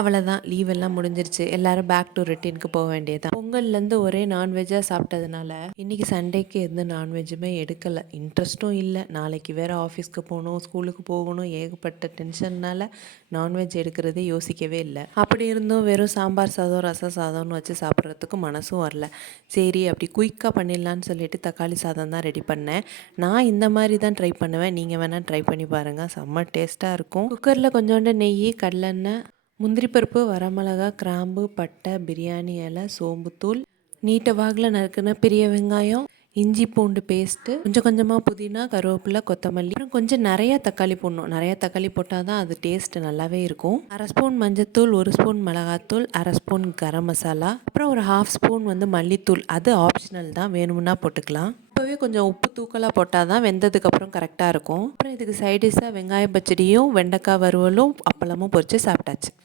அவ்வளோதான், லீவ் எல்லாம் முடிஞ்சிருச்சு. எல்லாரும் பேக் டு ரொட்டீனுக்கு போக வேண்டியதுதான். பொங்கல்லேருந்து ஒரே நான்வெஜ்ஜாக சாப்பிட்டதுனால இன்னைக்கு சண்டேக்கு எந்த நான்வெஜ்ஜுமே எடுக்கலை. இன்ட்ரெஸ்ட்டும் இல்லை. நாளைக்கு வேறு ஆஃபீஸ்க்கு போகணும், ஸ்கூலுக்கு போகணும், ஏகப்பட்ட டென்ஷன்னால் நான்வெஜ் எடுக்கிறதே யோசிக்கவே இல்லை. அப்படி இருந்தும் வெறும் சாம்பார் சாதம் ரசம் சாதம்னு வச்சு சாப்பிட்றதுக்கு மனசும் வரல. சரி அப்படி குயிக்காக பண்ணிடலான்னு சொல்லிட்டு தக்காளி சாதம் தான் ரெடி பண்ணேன். நான் இந்த மாதிரி தான் ட்ரை பண்ணுவேன். நீங்கள் வேணால் ட்ரை பண்ணி பாருங்கள், செம்ம டேஸ்ட்டாக இருக்கும். குக்கரில் கொஞ்சோண்டு நெய், கடலெண்ணெய், முந்திரி பருப்பு, வரமிளகா, கிராம்பு, பட்டை, பிரியாணி இலை, சோம்புத்தூள், நீட்ட வாகில் நறுக்குன பெரிய வெங்காயம், இஞ்சி பூண்டு பேஸ்ட்டு, கொஞ்சம் கொஞ்சமாக புதினா, கருவேப்பிலை, கொத்தமல்லி, அப்புறம் கொஞ்சம் நிறையா தக்காளி போடணும். நிறையா தக்காளி போட்டால் தான் அது டேஸ்ட்டு நல்லாவே இருக்கும். அரை ஸ்பூன் மஞ்சத்தூள், 1 ஸ்பூன் மிளகாத்தூள், அரை ஸ்பூன் கரம் மசாலா, அப்புறம் ஒரு 1/2 ஸ்பூன் மல்லித்தூள். அது ஆப்ஷனல் தான், வேணும்னா போட்டுக்கலாம். இப்போவே கொஞ்சம் உப்பு தூக்கலாக போட்டால் தான் வெந்ததுக்கப்புறம் கரெக்டாக இருக்கும். அப்புறம் இதுக்கு சைடிஷாக வெங்காய பச்சடியும், வெண்டைக்காய் வறுவலும், அப்பளமும் பொரித்து சாப்பிட்டாச்சு.